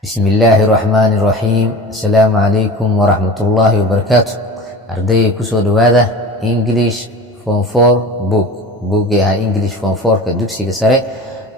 بسم الله الرحمن الرحيم. السلام عليكم ورحمة الله وبركاته. أردي كسو دوادا English Form 4 book يها English Form 4 كدugsiga sare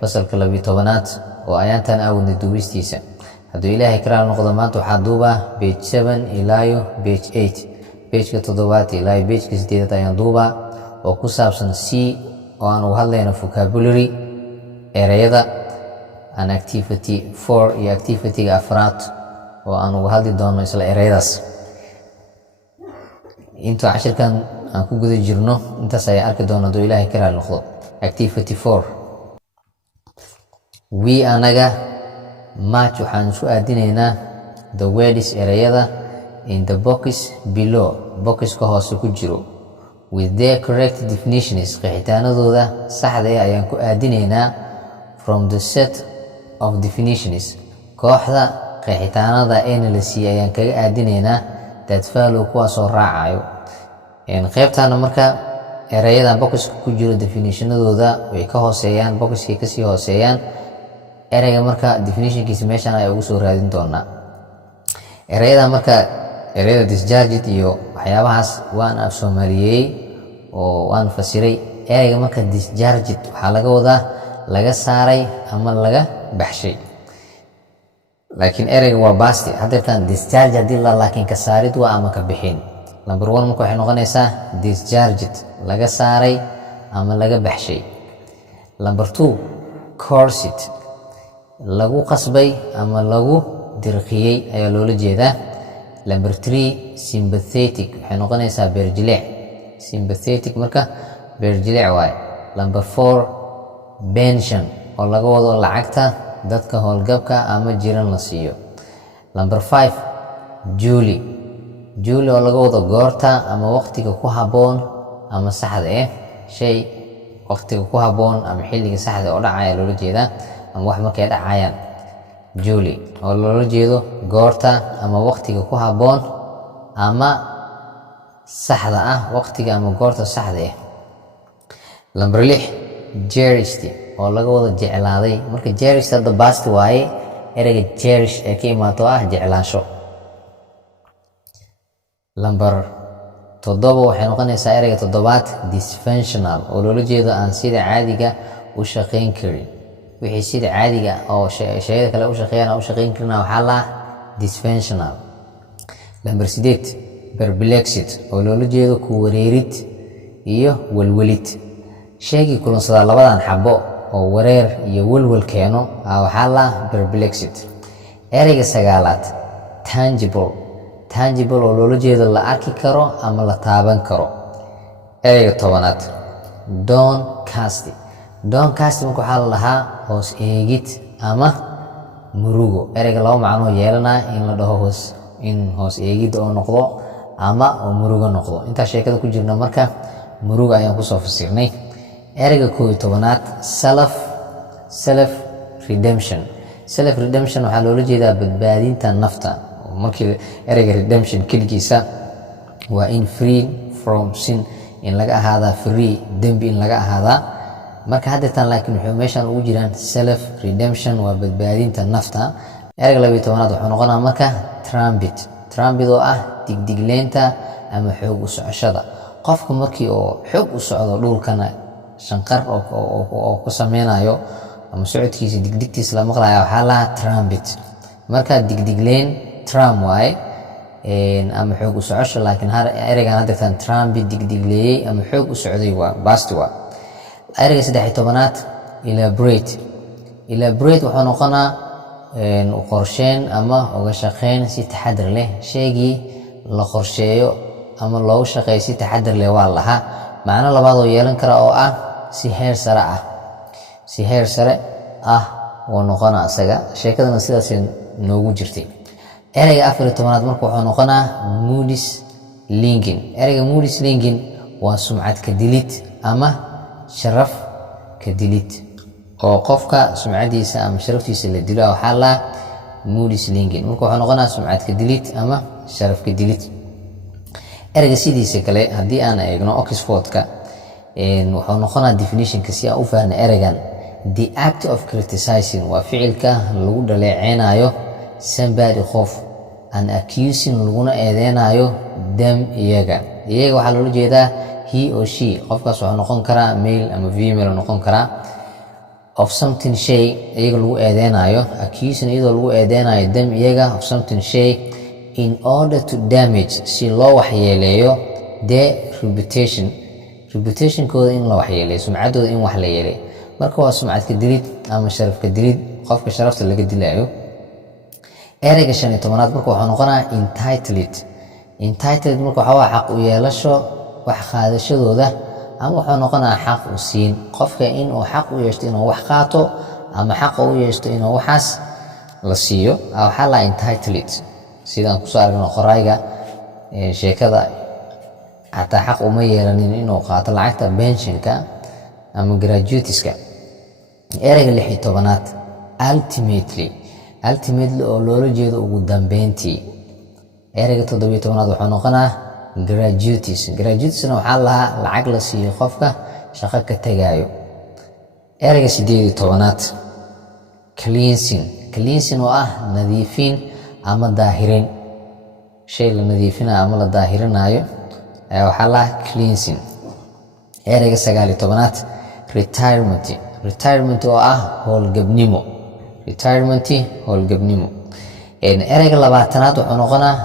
fasalka 12 oo ayaantan aawna duubistiisa. Hadduu Ilaahay karaal noqdo maanta waxaa duuba page 7 ilaa page 8. Page-ka 7 ilaa page-ka 8 ayaan duuba oo ku saabsan C oo aan u hadlayno vocabulary erayada an activity 4 iyo activity-ga afraad oo aan uga hadli doono isla erayadaas. Inta cashirkan aan ku guda jirno intaas ayaan arki doona hadduu Ilaahay karaal noqdo. Activity 4 we anaga match waxaan isu aadinaynaa the words erayada in the box below boxka hoose ku jiro with their correct definitions qeexitaanadooda saxda ah ayaan ku aadinaynaa from the set of definitions kooxda qeexitaanada la siiyay ayaan kaga aadinaynaa that follow kuwaasoo raacayo qaybtaana marka erayada boxka ku jiro definitionadooda way ka hooseeyaan boxkay kasii hooseeyaan erayga marka definitionkiisa meeshan ay ugu soo raadin doonaa. Erayada marka erayada discharged iyo waxyaabahaas waan af Soomaaliyeey oo waan fasiray. Erayga marka discharged waxaa laga wadaa laga saaray ama laga baxshay, laakiin erayga waa past. Haddeetan discharged hadii laakiin ka saarid waa ama ka bixin. Number 1 marka waxay noqonaysaa discharged laga saaray ama laga baxshay. Number 2 coerced lagu qasbay ama lagu dirqiyay ayaa loola jeedaa. Number 3 sympathetic waxay noqonaysaa beerjilec. Sympathetic marka beerjilec waay. Number 4 pension oo laga wado lacagta dadka howlgabka ama jiran la siiyo. Number 5 Julie oo laga wado goorta ama waqtiga ku haboon ama saxda shay waqtiga ku haboon ama xilliga saxda oo dhacaya loola jeedaa ama wax markay dhacayaan. Julie oo loola jeedo goorta ama waqtiga ku haboon ama saxda ah waqtiga ama goorta saxda ah. Number 6 cherished oo laga wado jeclaaday. Marka cherished hadda past waaye erayga cherish ee ka imaato jeclaansho. Number 7 waxay noqonaysaa erayga 7aad dysfunctional oo loola jeedo aan sida caadiga u shaqayn karin. wixii sida caadiga oo shayada kale u shaqeeyana u shaqayn karna waxaa la dysfunctional. Number 8 perplexed oo loola jeedo ku wareerid iyo walwalid. Shaygi kulansada labadan xabo oo wareer iyo walwal keeno waxaa la perplexed. Erayga 9aad tangible oo loola jeedo la arki karo ama la taaban karo. Erayga 10aad downcast marka waxaa la lahaa hoos eegid ama murugo. Erayga laba macno yeelanaa in la dhaho hoos eegid oo noqdo ama oo murugo noqdo. Inta sheekada ku jirna marka murugo ayaan ku soo fasirnay. Erayga 11aad self redemption waxaa loola jeedaa badbaadinta nafta. Markii erayga redemption kaligiisa waa in free from sin in laga ahaadaa free dambi in laga ahaadaa. marka haddeetan laakiin wuxuu meeshan ugu jiraan self redemption waa badbaadinta nafta. Erayga 12aad wuxuu noqonaa marka trumpet oo digdigleenta ama xoog u socoshada. Qofka markii oo xoog u socdo dhulkana shanqar oo ku sameynayo ama socodkiisa digdigtiisa la maqlayo waxaa la trumpet. marka digdigleen tram waaye ama xoog u socosho, laakiin eraygan haddeetan trumpet digdigleeyay ama xoog u socday waa past waa. Erayga 13aad elaborate wuxuu noqonaa qorsheyn ama uga shaqeyn si taxadar leh. Shaygii la qorsheeyo ama loogu shaqeeyo si taxadar leh waa lahaa. Macno labaad oo yeelan kara oo si heer sare ah oo noqona asaga. Sheekadana sidaas noogu jirtay. Erayga 14aad marka wuxuu noqonaa moodis linking. Erayga moodis linking waa sumcad ka dilid ama sharaf ka dilid oo qofka sumcadiisa ama sharaftiisa la dilo waxaa la moodis linking. marka wuxuu noqonaa sumcad ka dilid ama sharaf ka dilid. Erayga sidiisa kale haddii aan eegno Oxford-ka wuxuu noqonaa definition-ka si aan u faahno eraygan the act of criticizing waa ficilka lagu dhaleeceynayo somebody qof an accusing laguna eedeynayo them iyaga waxaa loola jeedaa he or she qofkaas wuxuu noqon karaa male ama female noqon karaa of something shay iyaga lagu eedeynayo accusing iyadoo lagu eedeynayo them iyaga of something shay in order to damage si loo waxyeeleeyo their reputationkooda in la waxyeeleeyo sumcaddooda in wax la yeeleeyo marka waa sumcadka dilid ama sharafka dilid qofka sharafta laga dilayo ereyga 15aad marka wuxuu noqonaa entitled marka waxa waa xaq u yeelasho wax qaadashadooda ama wuxuu noqonaa xaq u siin qofka inuu xaq u yeeshto inuu wax qaato ama xaq u yeeshto inuu waxaas la siiyo waxa la entitled sidaan ku soo aragno qorayga sheekada hataa xaq uma yeelanin inuu qaato lacagta pensionka ama gratuitieska ereyga 16aad ultimately oo loola jeedo ugu dambeyntii ereyga 17aad wuxuu noqonaa gratuitiesna waxaa lahaa lacag la siiyo qofka shaqo ka tagayo ereyga 18aad cleansing oo ah nadiifin ama daahirin shay la nadiifinayo ama la daahirinayo waxaa lahaa cleansing ereyga 19aad retirement oo ah howlgabnimo ereyga 20aad wuxuu noqonaa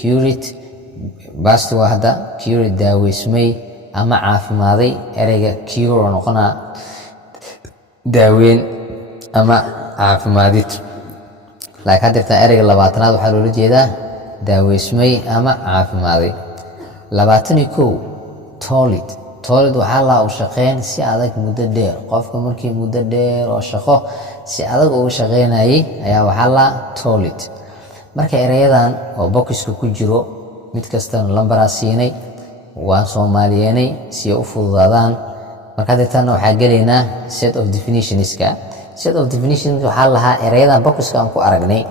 curate basti waa hadda curate daaweysmay ama caafimaaday ereyga cure oo noqonaa daaweyn ama caafimaadid laakiin hadda ereyga 20aad waxaa loola jeedaa daaweysmay ama caafimaaday 21 toolid waxaa la u shaqeyn si adag muddo dheer qofka markii muddo dheer oo shaqo si adag ugu shaqeynayay ayaa waxaa la toolid marka ereyadan oo bokiska ku jiro mid kastana lambaraa siinay waan Soomaaliyeynay si ay u fududaadaan marka dadana waxaa gelaynaa set of definitionska waxaa lahaa ereyadan bokiska aan ku aragnay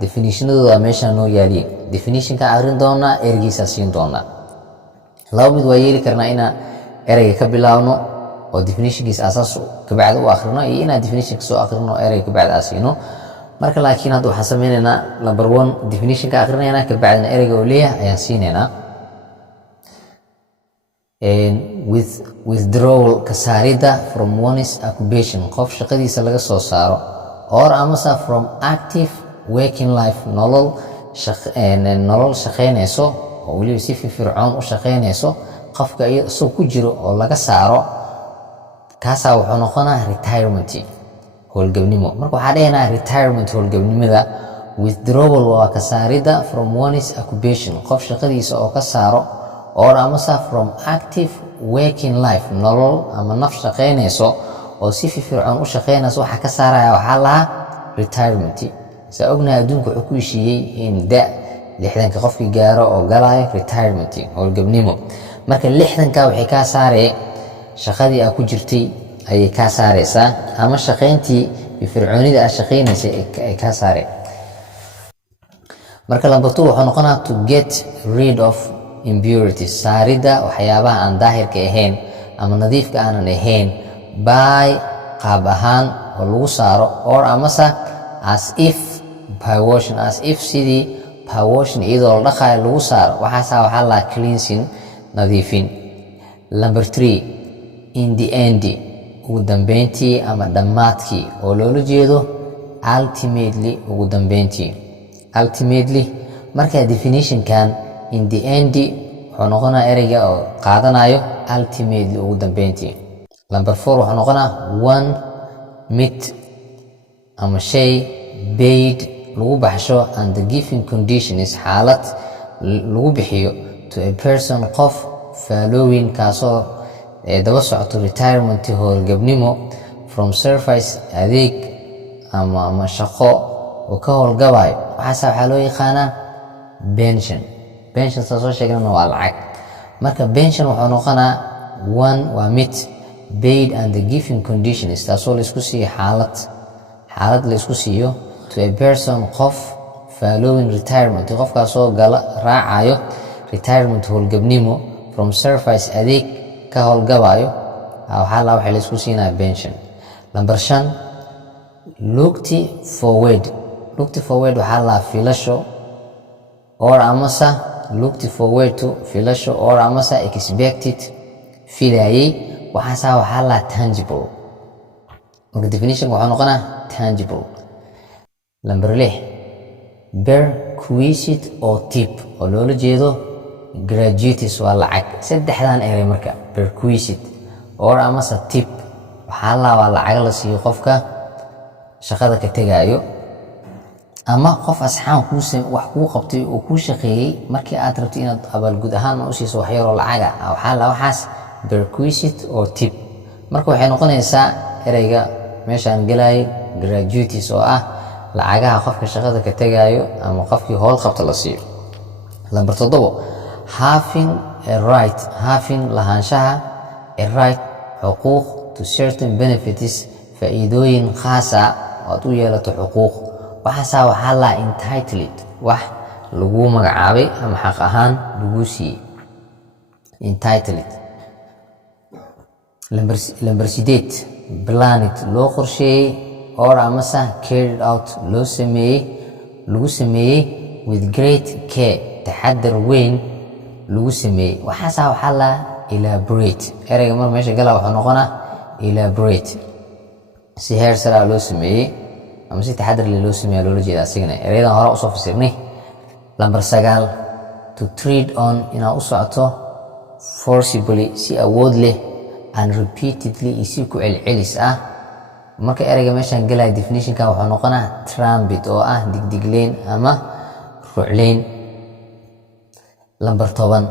definitionadooda meesha noo yaaliin definitionka aqrin doona ergiisa siin doona laba mid waa yeeli karnaa inaan ereyga ka bilaawno oo definitionkiisa asaas ka bacda u akhrino iyo inaan definitionka soo akhrino ereyga ka bacda aasino marka laakiin hadda waxaan sameynaynaa number 1 definitionka akhrinaynaa ka bacdina ereyga oo leeyahay ayaan siinaynaa withdrawal ka saarida from one's occupation qof shaqadiisa laga soo saaro or amase from active working life nolol shaqeynayso oo weliba si firfircoon u shaqeynayso qofka isoo ku jiro oo laga saaro kaasaa wuxuu noqonaa retirement howlgabnimo marka waxaa dhahaynaa retirement howlgabnimada withdrawal waa ka saarida from one's occupation qof shaqadiisa oo ka saaro or amase from active working life nolol ama naf shaqeynayso oo si firfircoon u shaqeynayso waxa ka saaraya waxaa lahaa retirement saa ognahay adduunka wuxuu ku heshiiyey in da 60 qofkii gaaro oo galayo retirement howlgabnimo marka 60ka waxay ka saaree shaqadii aad ku jirtay ayay ka saareysaa ama shaqeyntii firfircoonida aad shaqeynaysay ay ka saaree marka number 2 wuxuu noqonaa to get rid of impurities saarida waxyaabaha aan daahirka ahayn ama nadiifka aanan ahayn by qaab ahaan oo lagu saaro or amase as if sidii by washing iyadoo la dhaqaayo lagu saaro waxaa la cleansing nadiifin number 3 in the end ugu dambeyntii ama dhammaadkii oo loola jeedo ultimately ugu dambeyntii marka definitionkan in the end wuxuu noqonaa ereyga oo qaadanayo ultimately ugu dambeyntii number 4 wuxuu noqonaa one mid ama shay paid lagu baxsho and the giving conditions xaalad lagu bixiyo to a person qof following kaasoo daba socoto retirement howlgabnimo from service adeeg ama shaqo oo ka howlgabayo waxaa loo yaqaanaa pension soo sheegnana waa lacag marka pension wuxuu noqonaa one waa mid paid and the giving conditions taasoo la isku siiyo xaalad la isku siiyo to a person qof following retirement qofkaasoo raacayo retirement howlgabnimo from service adeeg ka howlgabayo waxaa la isku siinaa pension number 5 looked looked forward waxaa la filasho or amase looked forward to filasho or amase expected filayay waxaa la tangible. marka definition waxaa noqonaa tangible. number 6 perquisite oo tip oo loola jeedo gratuitous waa lacag. saddexdan eray marka perquisite or amase tip waxaa la waa lacag la siiyo qofka shaqada ka tagayo ama qof asxaan wax kuu qabtay oo kuu shaqeeyay markii aad rabtay inaad abaalgud ahaan u siiso wax yar oo lacag ah waxaas perquisite oo tip. marka waxay noqonaysaa erayga meeshaan galay gratuitous oo ah lacagaha qofka shaqada ka tagayo ama qofkii howl qabta la siiyo. number 7 having a right lahaanshaha a right xuquuq to certain benefits faa'iidooyin khaas ah oo u yeelato xuquuq waxaa la entitled wax lagu magacaabay ama xaq ahaan lagu siiyey entitled. number 8 planned loo qorsheeyey or amase carried out lagu sameeyey with great care taxadar weyn lagu sameeyey waxaa la elaborate. erayga mar meesha gala wuxuu noqonaa elaborate si heer sare loo sameeyey ama si taxadar leh loo sameeyo loola jeeda asigana erayadan hore u soo fasirnay. number 9 to tread on inaa u socoto forcibly si awood leh and repeatedly isi ku celcelis ah. marka erayga meeshaan galaya definitionka wuxuu noqonaa trumpet oo ah digdigleyn ama rucleyn. number 10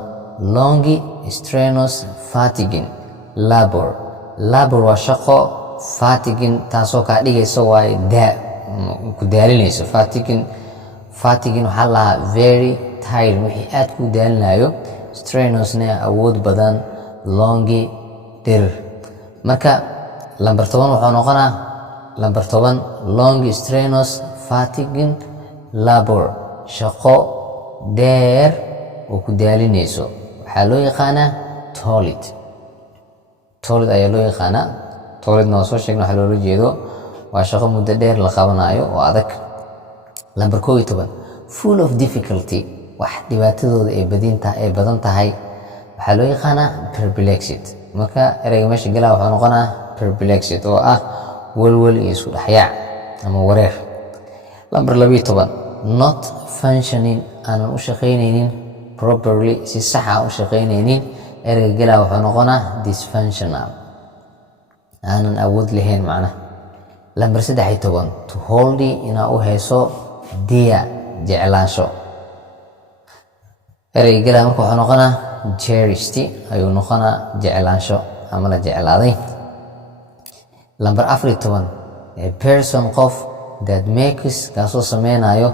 long strenuous fatiguing labor waa shaqo fatiguing taasoo kaa dhigayso waay ku daalinayso. fatiguing waxaa lahaa very tired wixii aad ku daalinayo. strenuousna awood badan. longi dirir. marka number 10 wuxuu noqonaa long strenuous fatiguing labor shaqo dheer oo ku daalinayso waxaa loo yaqaanaa toilet ayaa loo yaqaanaa. toiletna waa soo sheegna waxa loola jeedo waa shaqo muddo dheer la qabanayo oo adag. number 11 full of difficulty wax dhibaatadooda ay badan tahay waxaa loo yaqaanaa perplexed. marka erayga meesha galaa wuxuu noqonaa perplexed oo ah walwal iyo isku dhaxyaac ama wareer. number 12 not functioning aanan u shaqaynaynin properly si sax ah u shaqaynaynin erayga galaa wuxuu noqonaa dysfunctional aanan awood lahayn macnaha. number 13 to hold inaa u hayso dear jeclaansho erayga galaa marka wuxuu noqonaa cherished ayuu noqonaa jeclaansho ama la jeclaaday. number 14 a person qof that makes kaasoo sameynayo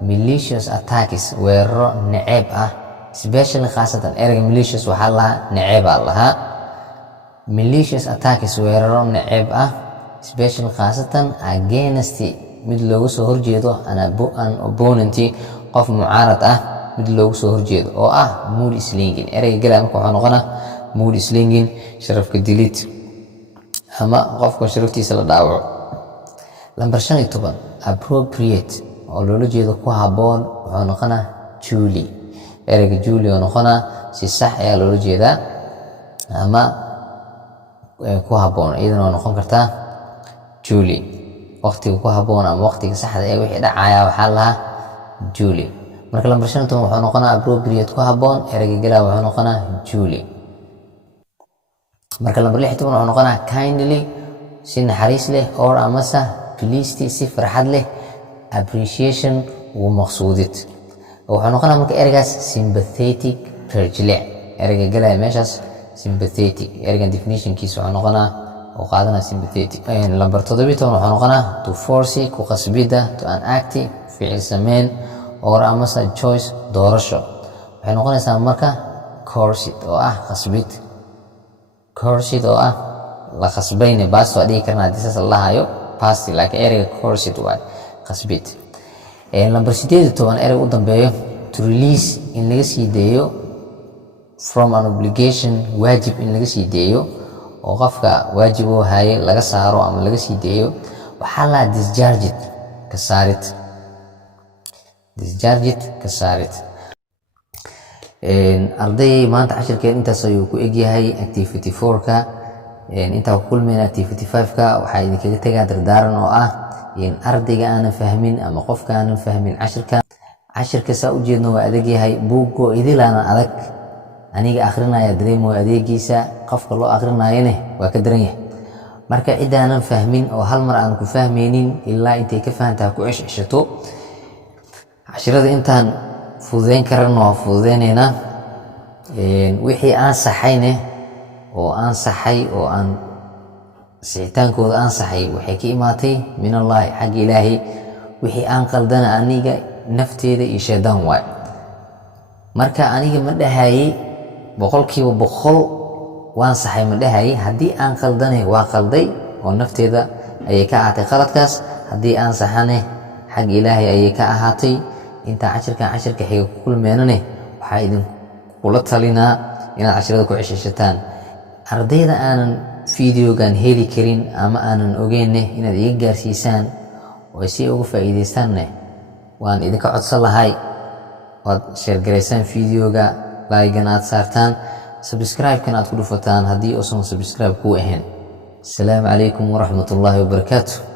malicious attacks weeraro naceeb ah especially khaasatan erayga malicious waxaa lahaa naceebaa lahaa. malicious attacks weeraro naceeb ah especially khaasatan against mid loogu soo horjeedo an opponent qof mucaarad ah mid loogu soo horjeedo oo ah mood slinging. erayga galaa marka wuxuu noqonaa mood slinging sharafka dilid ama qofka sharaftiisa la dhaawaco. number 15 appropriate oo loola jeedo ku haboon wuxuu noqonaa duly. erayga duly oo noqonaa si sax ayaa loola jeedaa ama ku haboon iyadana waa noqon kartaa duly. waqtiga ku haboon ama waqtiga saxda ee wixii dhacaya waxaa lahaa duly. marka number 15 wuxuu noqonaa appropriate ku haboon erayga galaa wuxuu noqonaa duly. marka number 16 wuxuu noqonaa kindly si naxariis leh or amase pleased si farxad leh appreciation uu maqsuudid. wuxuu noqonaa marka eraygaas sympathetic perjilec. erayga galaya meeshaas sympathetic eraygan definitionkiisa wuxuu noqonaa oo qaadana sympathetic. number 17 wuxuu noqonaa to force ku qasbida to an act ficil sameyn or amase choice doorasho waxay noqonaysaa marka coerced oo ah qasbid. coerced oo ah la qasbayne baas waa dhigi karnaa hadii saas la hayo past laakiin erayga coerced waa qasbid. number 18 erayga u dambeeyo to release in laga sii deeyo from an obligation waajib in laga sii deeyo oo qofka waajib uu hayay laga saaro ama laga sii deeyo waxaa la discharged ka saarid. Discharged ka saarid. Arday maanta cashirkeen intaas ayuu ku egyahay activity 4ka. Inta ku kulmayna activity 5ka waxaa idinkaga tagaa dardaaran oo ah in ardayga aanan fahmin ama qofka aanan fahmin cashirka saa u jeedno waa adag yahay, buuggo idilaana adag, aniga akhrinaya dareemo adeegiisa, qofka loo akhrinayane waa ka daran yahay. Marka cid aanan fahmin oo hal mar aan ku fahmaynin ilaa intay ka fahantaa ku ceshato cashirada intaan fududeyn karana waa fududeynaynaa. Wixii aan saxayne oo aan saxay oo aan sixitaankooda aan saxay waxay ka imaatay min allahi, xagga ilaahay. wixii aan qaldana aniga nafteeda iyo shaydaan waay. Marka aniga ma dhahayay 100% waan saxay, ma dhahayay. Haddii aan qaldane waa qalday oo nafteeda ayay ka ahaatay qaladkaas, haddii aan saxane xagga ilaahay ayay ka ahaatay. inta cashirka xiga ku kulmeenane waxaa idin kula talinaa inaad cashirada ku ceshataan. Ardayda aanan videogan heli karin ama aanan ogeyne inaad iga gaarsiisaan oo si uga faa'iideystaanne waan idinka codsan lahay waad share garaysaan videoga, like-gan aad saartaan, subscribe-kan aad ku dhufataan haddii uusan subscribe ku ahayn. Assalaamu calaykum waraxmatullaahi wabarakaatuh.